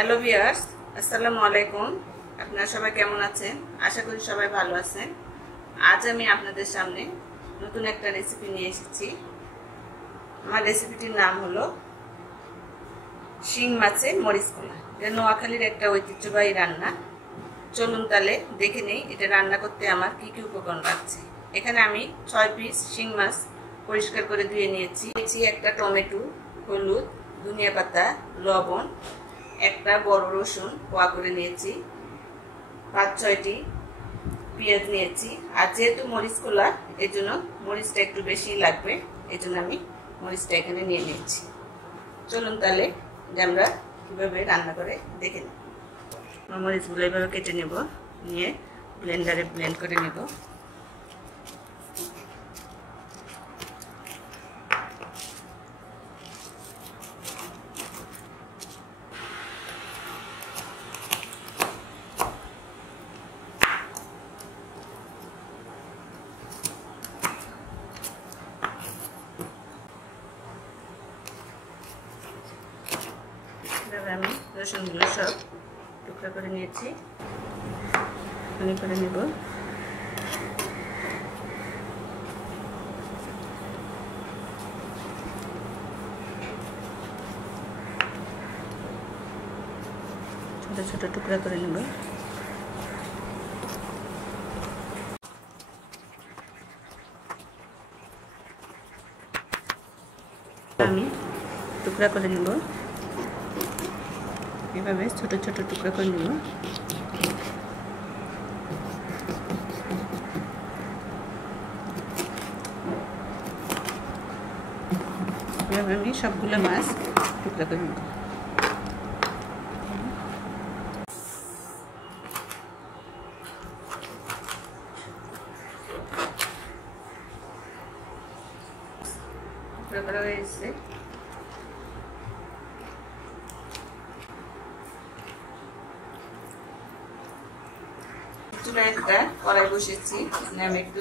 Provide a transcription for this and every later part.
Hello viewers, আসসালামু আলাইকুম। আপনারা সবাই কেমন আছেন? আশা করি সবাই ভালো আছেন। আজ আমি আপনাদের সামনে নতুন একটা রেসিপি নিয়ে এসেছি। আমার রেসিপিটির নাম হলো শিং মাছের মরিচ কলা। এটা নোয়াখালীর একটা ঐতিহ্যবাহী রান্না। চলুন তাহলে দেখে নেই এটা রান্না করতে আমার কি কি উপকরণ লাগছে। এখানে আমি 6 পিস শিং মাছ পরিষ্কার করে ধুয়ে নিয়েছি। একটা টমেটো, হলুদ, ধনিয়া পাতা, লবণ, একটা বড় রসুন কোয়া করে নিয়েছি, 5-6টি পেঁয়াজ নিয়েছি। আর যেহেতু মরিচ কলা, এর জন্য মরিচটা একটু বেশি লাগবে, এই জন্য আমি মরিচটা এখানে নিয়ে নিয়েছি। চলুন তাহলে আমরা কীভাবে রান্না করে দেখে নিই। মরিচগুলো এইভাবে কেটে নেব, নিয়ে ব্লেন্ডারে ব্লেন্ড করে নেব। আমি রসুনগুলো সব টুকরা করে নিয়েছি, করে নেব। ছোট ছোট টুকরা করে নেব। আমি টুকরা করে নেব, এভাবে ছোট ছোট টুকরা করে নেব। এভাবে আমি সবগুলো মাছ টুকরা করে নেব। টুকরা করা হয়ে গেছে। চুলায় একটা কড়াই বসেছি, আমি একটু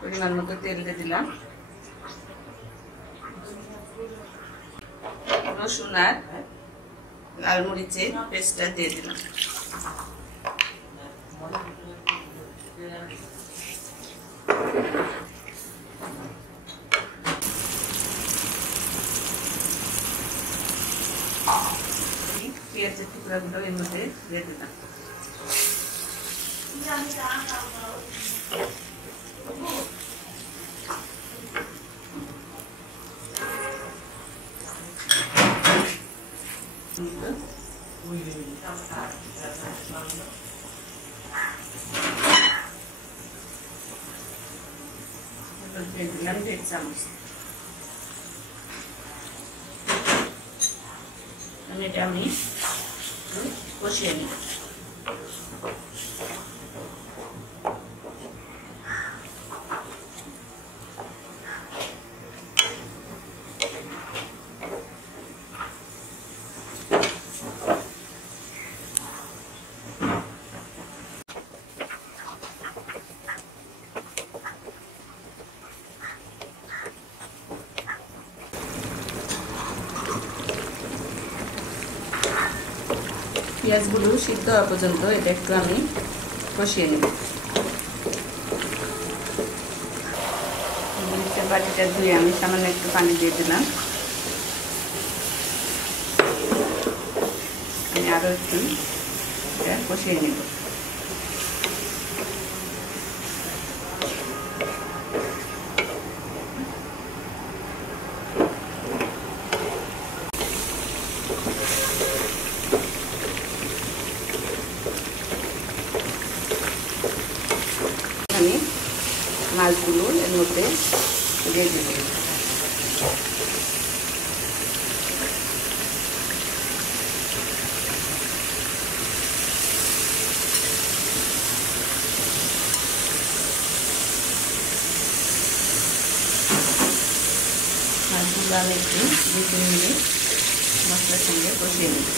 পরিমাণ মতো তেল দিয়ে দিলাম। রসুন আর লাল মরিচের পেস্টটা দিয়ে দিলাম। পেঁয়াজের টুকরাগুলো এর মধ্যে দিয়ে দিলাম। দিলাম 1.5 চামচ। এটা আমি কষিয়ে নিব। পেঁয়াজগুলো সিদ্ধ হওয়া পর্যন্ত এটা একটু আমি কষিয়ে নেব। বাটিটা ধুয়ে আমি সামান্য একটু পানি দিয়ে দিলাম। আমি আরও একটু এটা কষিয়ে নেব। আমি মাছগুলো এর মধ্যে দিয়ে দেব। মাছগুলো আমি একটু 2-3 মিনিট মশলার সঙ্গে কষিয়ে নেব।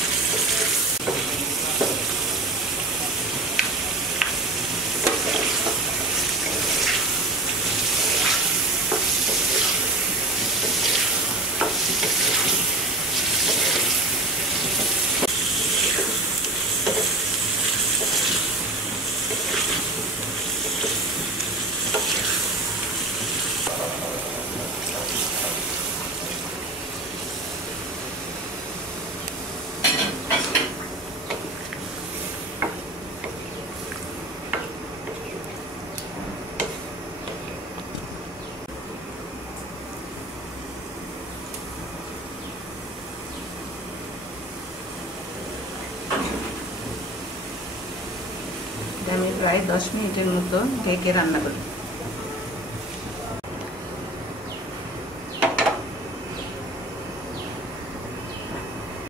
আমি প্রায় 10 মিনিটের মতো ঢেকে রান্না করি।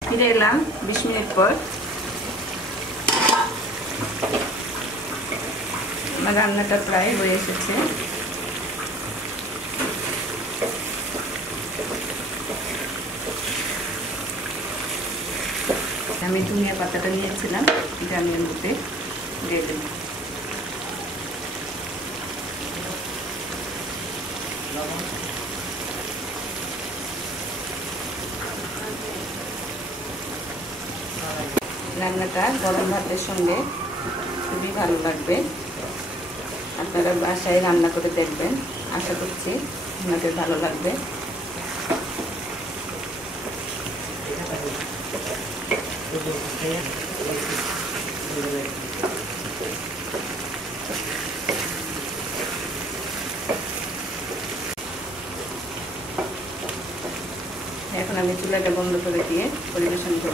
ফিরে এলাম 20 মিনিট পর। আমার রান্নাটা প্রায় হয়ে এসেছে। আমি ধনিয়া পাতাটা নিয়েছিলাম, এটা আমি এর মধ্যে দিয়ে দেব। রান্নাটা গরম ভাতের সঙ্গে খুবই ভালো লাগবে। আপনারা বাসায় রান্না করে দেখবেন, আশা করছি আপনাদের ভালো লাগবে। এখন আমি চুলাটা বন্ধ করে দিয়ে পরিবেশন করব।